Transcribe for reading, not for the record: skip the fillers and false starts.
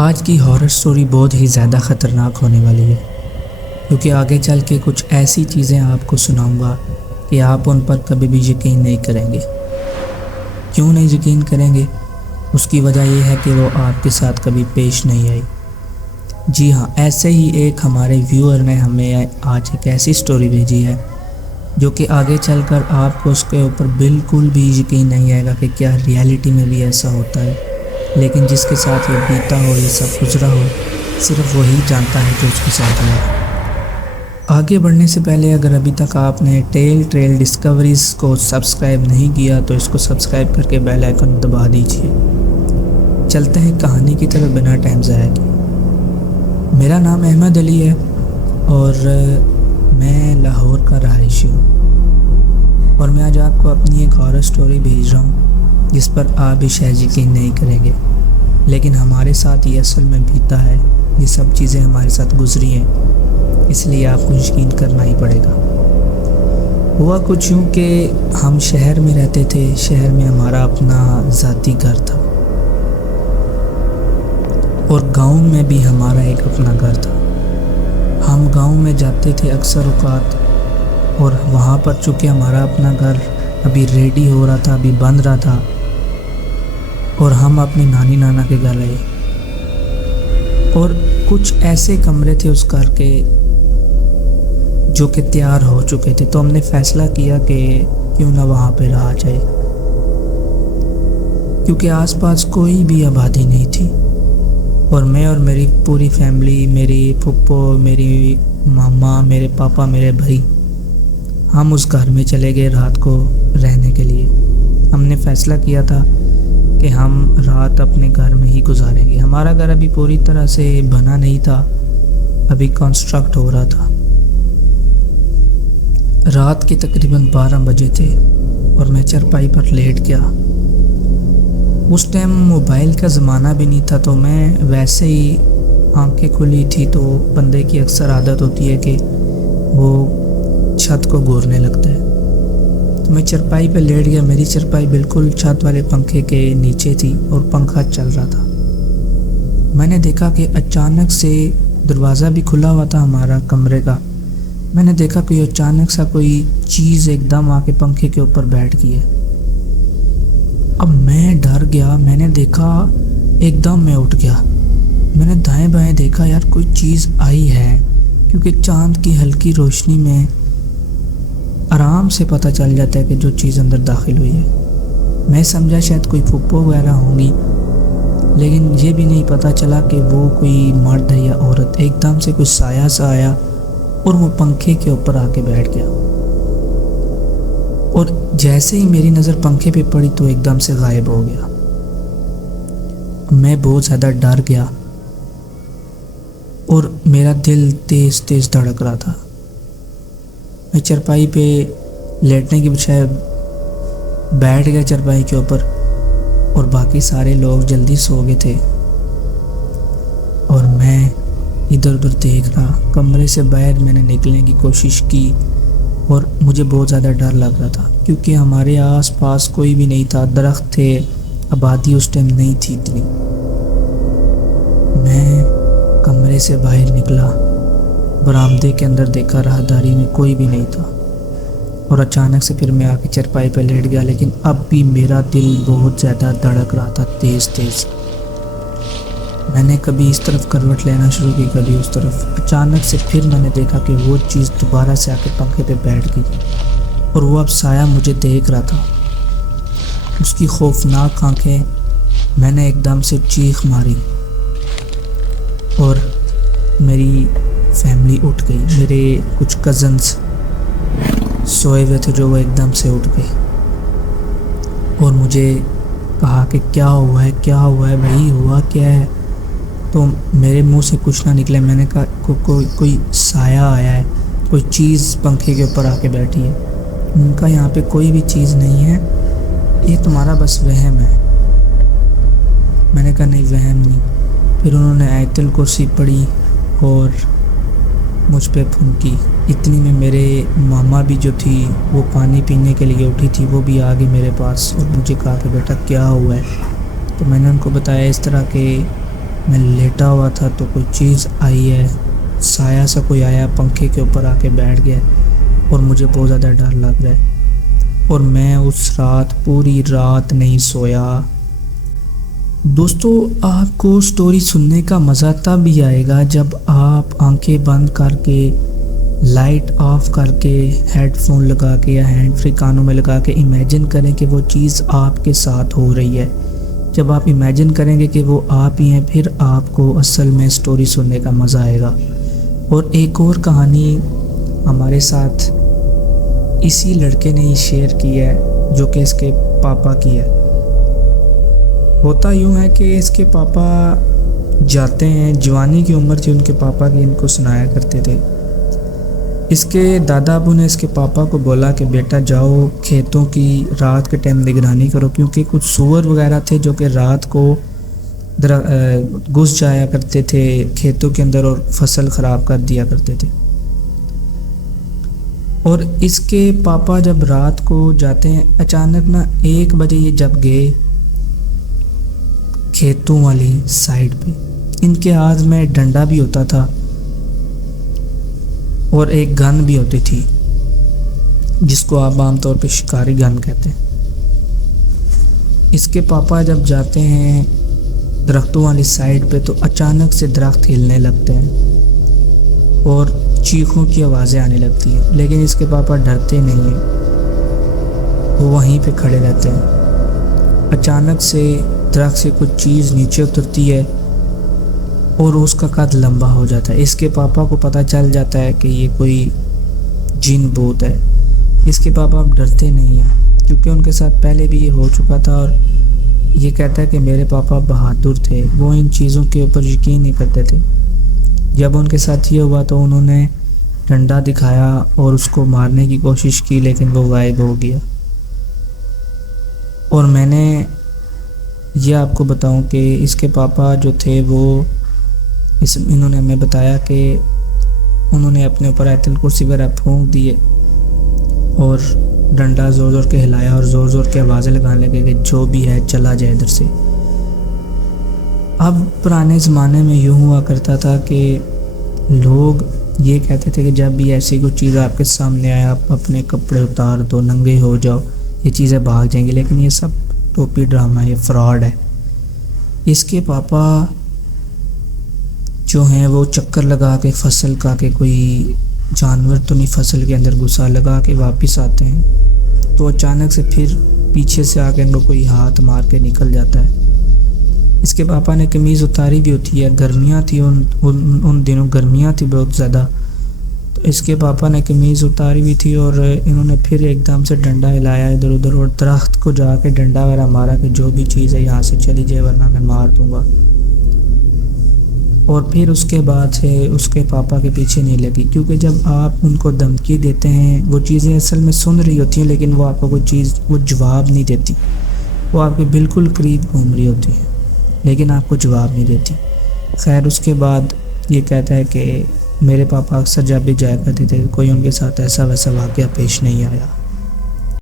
آج کی horror story بہت ہی زیادہ خطرناک ہونے والی ہے، کیونکہ آگے چل کے کچھ ایسی چیزیں آپ کو سناؤں گا کہ آپ ان پر کبھی بھی یقین نہیں کریں گے۔ کیوں نہیں یقین کریں گے؟ اس کی وجہ یہ ہے کہ وہ آپ کے ساتھ کبھی پیش نہیں آئی۔ جی ہاں، ایسے ہی ایک ہمارے ویور نے ہمیں آج ایک ایسی سٹوری بھیجی ہے جو کہ آگے چل کر آپ کو اس کے اوپر بالکل بھی یقین نہیں آئے گا کہ کیا ریئلٹی میں بھی ایسا ہوتا ہے، لیکن جس کے ساتھ یہ بیتا ہو، یہ سب گزرا ہو، صرف وہی جانتا ہے جو اس کے ساتھ ہوا۔ آگے بڑھنے سے پہلے اگر ابھی تک آپ نے ٹیل ڈسکوریز کو سبسکرائب نہیں کیا تو اس کو سبسکرائب کر کے بیل آئیکن دبا دیجیے۔ چلتے ہیں کہانی کی طرف بنا ٹائم ضائع کیے۔ میرا نام احمد علی ہے اور میں لاہور کا رہائشی ہوں، اور میں آج آپ کو اپنی ایک ہارر سٹوری بھیج رہا ہوں جس پر آپ بھی شاید یقین نہیں کریں گے، لیکن ہمارے ساتھ یہ اصل میں بیتا ہے۔ یہ سب چیزیں ہمارے ساتھ گزری ہیں، اس لیے آپ کو یقین کرنا ہی پڑے گا۔ ہوا کچھ یوں کہ ہم شہر میں رہتے تھے۔ شہر میں ہمارا اپنا ذاتی گھر تھا، اور گاؤں میں بھی ہمارا ایک اپنا گھر تھا۔ ہم گاؤں میں جاتے تھے اکثر اوقات، اور وہاں پر چونکہ ہمارا اپنا گھر ابھی ریڈی ہو رہا تھا، ابھی بن رہا تھا، اور ہم اپنی نانی نانا کے گھر آئے، اور کچھ ایسے کمرے تھے اس گھر کے جو کہ تیار ہو چکے تھے، تو ہم نے فیصلہ کیا کہ کیوں نہ وہاں پہ رہا جائے، کیونکہ آس پاس کوئی بھی آبادی نہیں تھی، اور میں اور میری پوری فیملی، میری پھپھو، میری ماما، میرے پاپا، میرے بھائی، ہم اس گھر میں چلے گئے رات کو رہنے کے لیے۔ ہم نے فیصلہ کیا تھا کہ ہم رات اپنے گھر میں ہی گزاریں گے۔ ہمارا گھر ابھی پوری طرح سے بنا نہیں تھا، ابھی کنسٹرکٹ ہو رہا تھا۔ رات کے تقریباً 12 بجے تھے اور میں چرپائی پر لیٹ گیا۔ اس ٹائم موبائل کا زمانہ بھی نہیں تھا، تو میں ویسے ہی آنکھیں کھلی تھی تو بندے کی اکثر عادت ہوتی ہے کہ وہ چھت کو گورنے لگتا ہے، تو میں چرپائی پہ لیٹ گیا۔ میری چرپائی بالکل چھت والے پنکھے کے نیچے تھی اور پنکھا چل رہا تھا۔ میں نے دیکھا کہ اچانک سے دروازہ بھی کھلا ہوا تھا ہمارا کمرے کا۔ میں نے دیکھا کہ اچانک سا کوئی چیز ایک دم آ کے پنکھے کے اوپر بیٹھ گئی ہے۔ اب میں ڈر گیا، میں نے دیکھا، ایک دم میں اٹھ گیا۔ میں نے دائیں بائیں دیکھا، یار کوئی چیز آئی ہے، کیونکہ چاند کی ہلکی روشنی میں آرام سے پتہ چل جاتا ہے کہ جو چیز اندر داخل ہوئی ہے۔ میں سمجھا شاید کوئی پھپھو وغیرہ ہوں گی، لیکن یہ بھی نہیں پتہ چلا کہ وہ کوئی مرد ہے یا عورت۔ ایک دم سے کوئی سایہ سا آیا اور وہ پنکھے کے اوپر آ کے بیٹھ گیا، اور جیسے ہی میری نظر پنکھے پہ پڑی تو ایک دم سے غائب ہو گیا۔ میں بہت زیادہ ڈر گیا اور میرا دل تیز تیز دھڑک رہا تھا۔ میں چرپائی پہ لیٹنے کی بجائے بیٹھ گیا چرپائی کے اوپر، اور باقی سارے لوگ جلدی سو گئے تھے، اور میں ادھر ادھر دیکھ رہا۔ کمرے سے باہر میں نے نکلنے کی کوشش کی، اور مجھے بہت زیادہ ڈر لگ رہا تھا، کیونکہ ہمارے آس پاس کوئی بھی نہیں تھا، درخت تھے، آبادی اس ٹائم نہیں تھی اتنی۔ میں کمرے سے باہر نکلا، برآمدے کے اندر دیکھا، راہداری میں کوئی بھی نہیں تھا، اور اچانک سے پھر میں آ کے چرپائی پہ لیٹ گیا، لیکن اب بھی میرا دل بہت زیادہ دھڑک رہا تھا، تیز تیز۔ میں نے کبھی اس طرف کروٹ لینا شروع کی، کبھی اس طرف۔ اچانک سے پھر میں نے دیکھا کہ وہ چیز دوبارہ سے آ کے پنکھے پہ بیٹھ گئی، اور وہ اب سایہ مجھے دیکھ رہا تھا۔ اس کی خوفناک آنکھیں، میں نے ایک دم سے چیخ ماری، اور میری فیملی اٹھ گئی۔ میرے کچھ کزنز سوئے ہوئے تھے جو وہ ایک دم سے اٹھ گئے، اور مجھے کہا کہ کیا ہوا ہے، کیا ہوا ہے بھائی، ہوا کیا ہے؟ تو میرے منہ سے کچھ نہ نکلے۔ میں نے کہا کوئی سایہ آیا ہے، کوئی چیز پنکھے کے اوپر آ کے بیٹھی ہے۔ ان کا یہاں پہ کوئی بھی چیز نہیں ہے، یہ تمہارا بس وہم ہے۔ میں نے کہا نہیں، وہم نہیں۔ پھر انہوں نے آیت الکرسی پڑھی اور مجھ پہ پھونکی۔ اتنی میں میرے ماما بھی جو تھی وہ پانی پینے کے لیے اٹھی تھی، وہ بھی آ گئی میرے پاس، اور مجھے کہا کہ بیٹا کیا ہوا ہے؟ تو میں نے ان کو بتایا اس طرح کہ میں لیٹا ہوا تھا تو کوئی چیز آئی ہے، سایہ سا کوئی آیا، پنکھے کے اوپر آ کے بیٹھ گیا اور مجھے بہت زیادہ ڈر لگ رہا ہے، اور میں اس رات پوری رات نہیں سویا۔ دوستو، آپ کو سٹوری سننے کا مزہ تب بھی آئے گا جب آپ آنکھیں بند کر کے، لائٹ آف کر کے، ہیڈ فون لگا کے یا ہینڈ فری کانوں میں لگا کے امیجن کریں کہ وہ چیز آپ کے ساتھ ہو رہی ہے۔ جب آپ امیجن کریں گے کہ وہ آپ ہی ہیں، پھر آپ کو اصل میں سٹوری سننے کا مزہ آئے گا۔ اور ایک اور کہانی ہمارے ساتھ اسی لڑکے نے ہی شیئر کی ہے، جو کہ اس کے پاپا کی ہے۔ ہوتا یوں ہے کہ اس کے پاپا جاتے ہیں، جوانی کی عمر تھی ان کے پاپا کی، ان کو سنایا کرتے تھے۔ اس کے دادا ابو نے اس کے پاپا کو بولا کہ بیٹا جاؤ کھیتوں کی رات کے ٹائم نگرانی کرو، کیونکہ کچھ سور وغیرہ تھے جو کہ رات کو گھس جایا کرتے تھے کھیتوں کے اندر اور فصل خراب کر دیا کرتے تھے۔ اور اس کے پاپا جب رات کو جاتے ہیں، اچانک 1 بجے یہ جب گئے کھیتوں والی سائڈ پہ، ان کے ہاتھ میں ڈنڈا بھی ہوتا تھا اور ایک گن بھی ہوتی تھی، جس کو آپ عام طور پہ شکاری گن کہتے ہیں۔ اس کے پاپا جب جاتے ہیں درختوں والی سائڈ پہ تو اچانک سے درخت ہلنے لگتے ہیں اور چیخوں کی آوازیں آنے لگتی ہیں، لیکن اس کے پاپا ڈرتے نہیں ہیں، وہ وہیں پہ کھڑے رہتے ہیں۔ اچانک سے درخت سے کچھ چیز نیچے اترتی ہے اور اس کا قد لمبا ہو جاتا ہے۔ اس کے پاپا کو پتہ چل جاتا ہے کہ یہ کوئی جن بھوت ہے۔ اس کے پاپا اب ڈرتے نہیں ہیں، کیونکہ ان کے ساتھ پہلے بھی یہ ہو چکا تھا، اور یہ کہتا ہے کہ میرے پاپا بہادر تھے، وہ ان چیزوں کے اوپر یقین نہیں کرتے تھے۔ جب ان کے ساتھ یہ ہوا تو انہوں نے ڈنڈا دکھایا اور اس کو مارنے کی کوشش کی، لیکن وہ غائب ہو گیا۔ اور میں نے یہ آپ کو بتاؤں کہ اس کے پاپا جو تھے وہ انہوں نے ہمیں بتایا کہ انہوں نے اپنے اوپر آیت الکرسی وغیرہ پھونک دیے اور ڈنڈا زور زور کے ہلایا اور زور زور کے آوازیں لگانے لگے کہ جو بھی ہے چلا جائے ادھر سے۔ اب پرانے زمانے میں یوں ہوا کرتا تھا کہ لوگ یہ کہتے تھے کہ جب بھی ایسی کوئی چیز آپ کے سامنے آئے آپ اپنے کپڑے اتار دو، ننگے ہو جاؤ، یہ چیزیں بھاگ جائیں گی، لیکن یہ سب ٹوپی ڈرامہ، یہ فراڈ ہے۔ اس کے پاپا جو ہیں وہ چکر لگا کے فصل کا کہ کوئی جانور تو نہیں فصل کے اندر گھسا، لگا کے واپس آتے ہیں تو اچانک سے پھر پیچھے سے آ کے ان کو کوئی ہاتھ مار کے نکل جاتا ہے۔ اس کے پاپا نے قمیض اتاری بھی ہوتی ہے، گرمیاں تھی ان دنوں، گرمیاں تھی بہت زیادہ، تو اس کے پاپا نے قمیض اتاری بھی تھی اور انہوں نے پھر ایک دم سے ڈنڈا ہلایا ادھر ادھر اور درخت کو جا کے ڈنڈا وغیرہ مارا کہ جو بھی چیز ہے یہاں سے چلی جائے ورنہ میں مار دوں گا۔ اور پھر اس کے بعد سے اس کے پاپا کے پیچھے نہیں لگی، کیونکہ جب آپ ان کو دھمکی دیتے ہیں وہ چیزیں اصل میں سن رہی ہوتی ہیں، لیکن وہ آپ کو کوئی چیز وہ جواب نہیں دیتی، وہ آپ کے بالکل قریب گھوم رہی ہوتی ہے لیکن آپ کو جواب نہیں دیتی۔ خیر اس کے بعد یہ کہتا ہے کہ میرے پاپا اکثر جب بھی جایا کرتے تھے کوئی ان کے ساتھ ایسا ویسا واقعہ پیش نہیں آیا۔